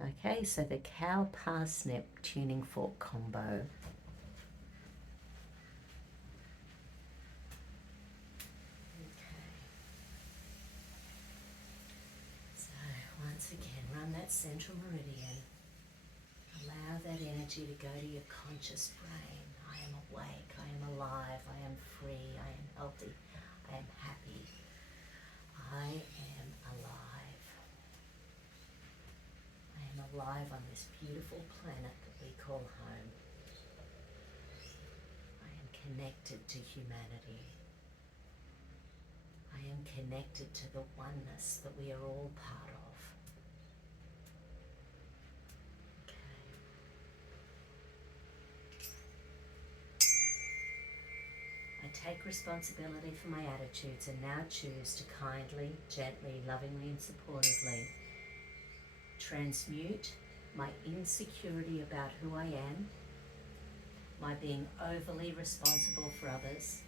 Okay, so the cow parsnip tuning fork combo. So once again, run that central meridian. Allow that energy to go to your conscious brain. I am awake, I am alive, I am free, I am healthy, I am happy. I am alive. I am alive on this beautiful planet that we call home. I am connected to humanity. I am connected to the oneness that we are all part of. I take responsibility for my attitudes and now choose to kindly, gently, lovingly and supportively transmute my insecurity about who I am, my being overly responsible for others,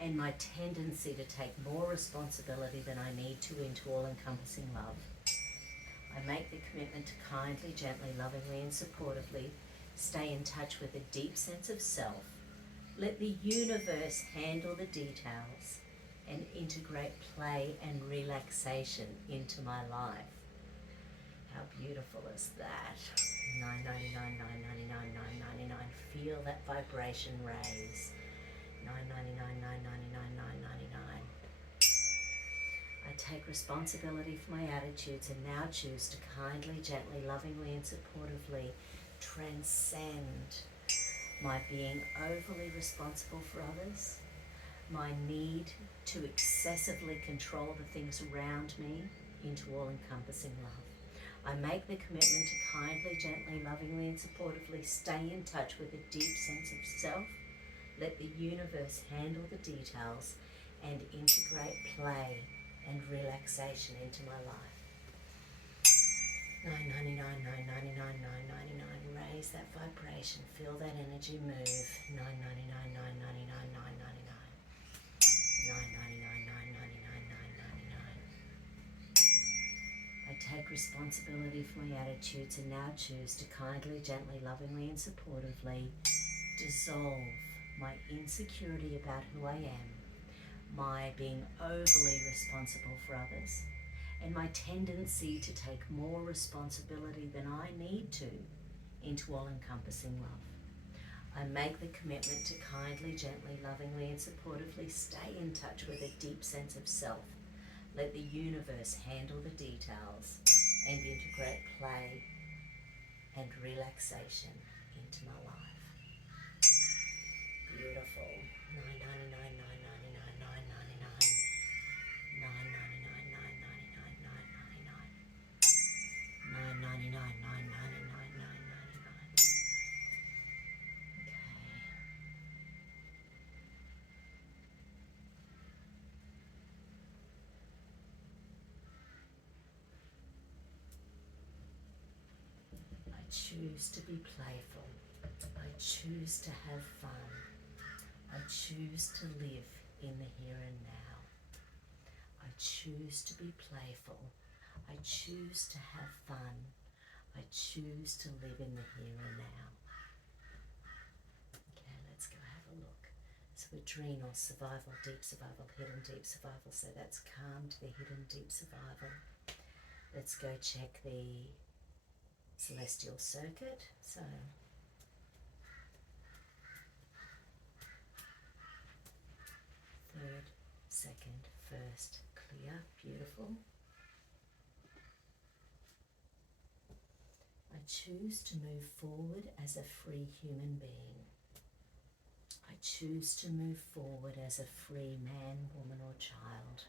and my tendency to take more responsibility than I need to into all-encompassing love. I make the commitment to kindly, gently, lovingly and supportively stay in touch with a deep sense of self. Let the universe handle the details and integrate play and relaxation into my life. How beautiful is that? 999, 999, 999. Feel that vibration raise. 999, 999, 999. I take responsibility for my attitudes and now choose to kindly, gently, lovingly and supportively transcend my being overly responsible for others, my need to excessively control the things around me into all-encompassing love. I make the commitment to kindly, gently, lovingly and supportively stay in touch with a deep sense of self. Let the universe handle the details and integrate play and relaxation into my life. 999, 999, 999. Raise that vibration. Feel that energy move. 999, 999, 999. 999, 999, 999. I take responsibility for my attitudes and now choose to kindly, gently, lovingly and supportively dissolve my insecurity about who I am, my being overly responsible for others, and my tendency to take more responsibility than I need to into all-encompassing love. I make the commitment to kindly, gently, lovingly and supportively stay in touch with a deep sense of self. Let the universe handle the details and integrate play and relaxation into my life. Beautiful. 999, 999, 999. 999, 999, 999. 999, 999, 999. I choose to be playful. I choose to have fun. I choose to live in the here and now. I choose to be playful. I choose to have fun. I choose to live in the here and now. Okay, let's go have a look. So adrenal, survival, deep survival, hidden deep survival. So that's calm to the hidden deep survival. Let's go check the celestial circuit. So third, second, first, clear, beautiful. I choose to move forward as a free human being. I choose to move forward as a free man, woman or child.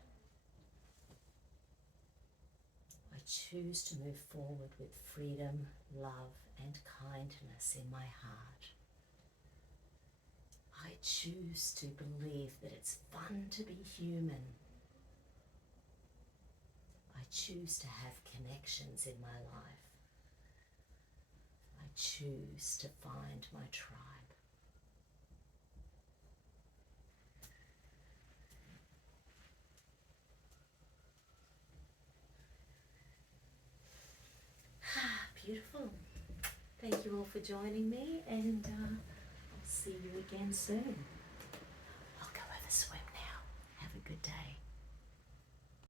I choose to move forward with freedom, love and kindness in my heart. I choose to believe that it's fun to be human. I choose to have connections in my life. I choose to find my tribe. Beautiful. Thank you all for joining me, and I'll see you again soon.